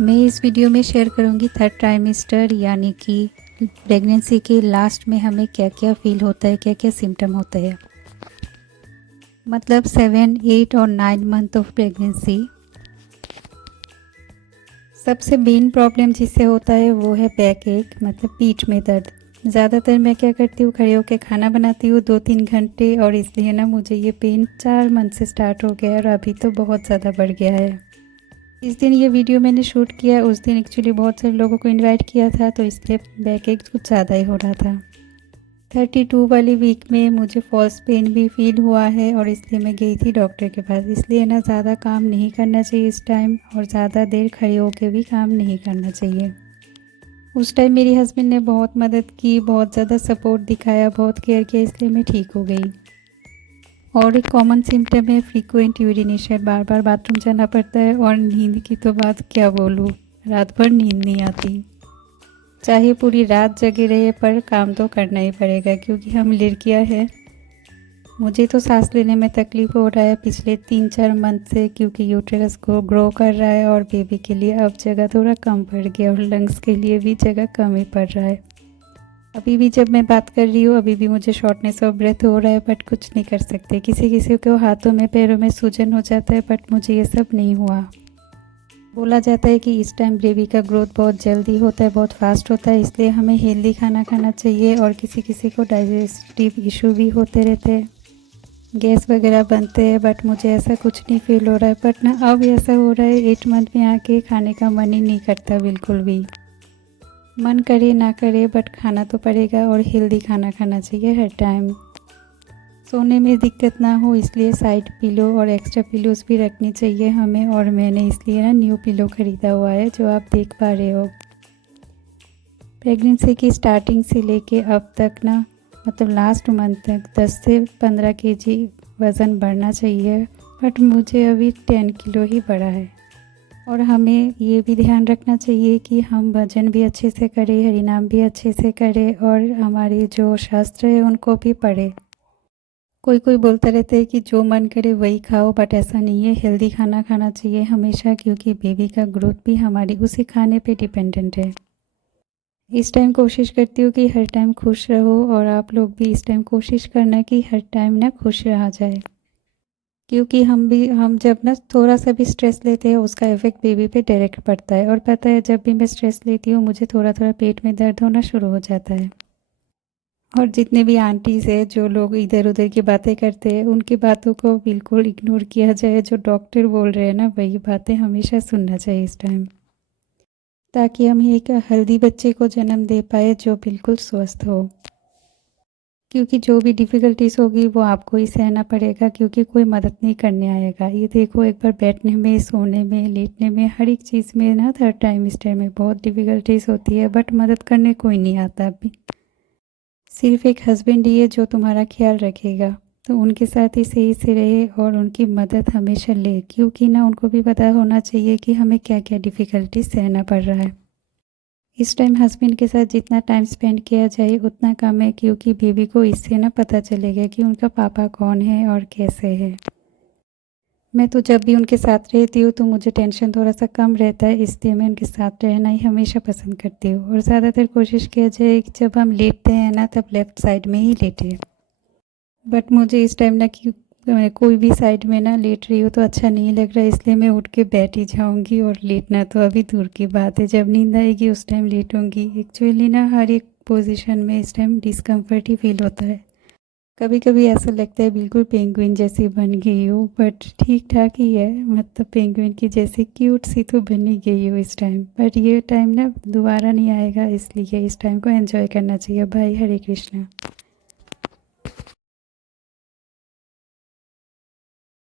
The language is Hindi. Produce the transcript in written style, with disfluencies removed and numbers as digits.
मैं इस वीडियो में शेयर करूंगी थर्ड ट्राइमेस्टर यानी कि प्रेगनेंसी के लास्ट में हमें क्या क्या फील होता है, क्या क्या सिम्टम होता है। मतलब 7, 8 और 9 मंथ ऑफ प्रेगनेंसी। सबसे मेन प्रॉब्लम जिससे होता है वो है बैक एक, मतलब पीठ में दर्द। ज़्यादातर मैं क्या करती हूँ, खड़े होकर खाना बनाती हूँ 2-3 घंटे, और इसलिए ना मुझे ये पेन 4 मंथ से स्टार्ट हो गया है और अभी तो बहुत ज़्यादा बढ़ गया है। इस दिन ये वीडियो मैंने शूट किया, उस दिन एक्चुअली बहुत सारे लोगों को इनवाइट किया था, तो इसलिए बैक एक कुछ ज़्यादा ही हो रहा था। 32 वाली वीक में मुझे फॉल्स पेन भी फील हुआ है और इसलिए मैं गई थी डॉक्टर के पास। इसलिए ना ज़्यादा काम नहीं करना चाहिए इस टाइम, और ज़्यादा देर खड़े होकर भी काम नहीं करना चाहिए। उस टाइम मेरे हस्बैंड ने बहुत मदद की, बहुत ज़्यादा सपोर्ट दिखाया, बहुत केयर किया, इसलिए मैं ठीक हो गई। और एक कॉमन सिम्टम है फ्रीक्वेंट यूरिनेशन, बार बार बाथरूम जाना पड़ता है। और नींद की तो बात क्या बोलूँ, रात भर नींद नहीं आती। चाहे पूरी रात जगे रहे पर काम तो करना ही पड़ेगा, क्योंकि हम लड़कियां हैं। मुझे तो सांस लेने में तकलीफ़ हो रहा है पिछले 3-4 मंथ से, क्योंकि यूट्रस को ग्रो कर रहा है और बेबी के लिए अब जगह थोड़ा कम पड़ गया, और लंग्स के लिए भी जगह कम ही पड़ रहा है। अभी भी जब मैं बात कर रही हूँ अभी भी मुझे शॉर्टनेस ऑफ ब्रेथ हो रहा है, बट कुछ नहीं कर सकते। किसी किसी को हाथों में पैरों में सूजन हो जाता है, बट मुझे ये सब नहीं हुआ। बोला जाता है कि इस टाइम बेबी का ग्रोथ बहुत जल्दी होता है, बहुत फास्ट होता है, इसलिए हमें हेल्दी खाना खाना चाहिए। और किसी किसी को डाइजेस्टिव इशू भी होते रहते हैं, गैस वगैरह बनते हैं, बट मुझे ऐसा कुछ नहीं फील हो रहा है। बट ना अब ऐसा हो रहा है 8 मंथ में आके खाने का मन ही नहीं करता बिल्कुल भी। मन करे ना करे बट खाना तो पड़ेगा, और हेल्दी खाना खाना चाहिए हर टाइम। सोने में दिक्कत ना हो इसलिए साइड पिलो और एक्स्ट्रा पिलोस भी रखनी चाहिए हमें, और मैंने इसलिए ना न्यू पिलो ख़रीदा हुआ है जो आप देख पा रहे हो। प्रेगनेंसी की स्टार्टिंग से लेके अब तक ना, मतलब लास्ट मंथ तक 10 से 15 केजी वज़न बढ़ना चाहिए, बट मुझे अभी 10 किलो ही बढ़ा है। और हमें ये भी ध्यान रखना चाहिए कि हम भजन भी अच्छे से करें, हरिनाम भी अच्छे से करें, और हमारे जो शास्त्र है उनको भी पढ़ें। कोई कोई बोलता रहता है कि जो मन करे वही खाओ, बट ऐसा नहीं है। हेल्दी खाना खाना चाहिए हमेशा, क्योंकि बेबी का ग्रोथ भी हमारी उसी खाने पे डिपेंडेंट है। इस टाइम कोशिश करती हूँ कि हर टाइम खुश रहो, और आप लोग भी इस टाइम कोशिश करना कि हर टाइम ना खुश रहा जाए, क्योंकि हम जब ना थोड़ा सा भी स्ट्रेस लेते हैं उसका इफ़ेक्ट बेबी पे डायरेक्ट पड़ता है। और पता है, जब भी मैं स्ट्रेस लेती हूँ मुझे थोड़ा थोड़ा पेट में दर्द होना शुरू हो जाता है। और जितने भी आंटीज़ है जो लोग इधर उधर की बातें करते हैं, उनकी बातों को बिल्कुल इग्नोर किया जाए। जो डॉक्टर बोल रहे हैं ना, वही बातें हमेशा सुनना चाहिए इस टाइम, ताकि हम एक हेल्दी बच्चे को जन्म दे पाए जो बिल्कुल स्वस्थ हो। क्योंकि जो भी डिफ़िकल्टीज़ होगी वो आपको ही सहना पड़ेगा, क्योंकि कोई मदद नहीं करने आएगा। ये देखो, एक बार बैठने में, सोने में, लेटने में, हर एक चीज़ में ना थर्ड ट्राइमेस्टर में बहुत डिफ़िकल्टीज़ होती है, बट मदद करने कोई नहीं आता अभी। सिर्फ एक हस्बैंड ही है जो तुम्हारा ख्याल रखेगा, तो उनके साथ ही सही से रहे और उनकी मदद हमेशा ले, क्योंकि ना उनको भी पता होना चाहिए कि हमें क्या क्या डिफ़िकल्टीज सहना पड़ रहा है। इस टाइम हस्बैंड के साथ जितना टाइम स्पेंड किया जाए उतना कम है, क्योंकि बेबी को इससे ना पता चलेगा कि उनका पापा कौन है और कैसे है। मैं तो जब भी उनके साथ रहती हूँ तो मुझे टेंशन थोड़ा सा कम रहता है, इसलिए मैं उनके साथ रहना ही हमेशा पसंद करती हूँ। और ज़्यादातर कोशिश किया जाए कि जब हम लेटते हैं ना, तब लेफ़्ट साइड में ही लेटें। बट मुझे इस टाइम ना कि मैं कोई भी साइड में ना लेट रही हूँ तो अच्छा नहीं लग रहा है, इसलिए मैं उठ के बैठ ही जाऊँगी। और लेटना तो अभी दूर की बात है, जब नींद आएगी उस टाइम लेटूँगी। एक्चुअली ना हर एक पोजीशन में इस टाइम डिस्कम्फर्ट ही फील होता है। कभी कभी ऐसा लगता है बिल्कुल पेंगुइन जैसी बन गई हूँ, बट ठीक ठाक ही है। मतलब पेंगुइन की जैसी क्यूट सी तो बनी गई हूँ इस टाइम, बट ये टाइम ना दोबारा नहीं आएगा, इसलिए इस टाइम को एंजॉय करना चाहिए। भाई हरे कृष्णा।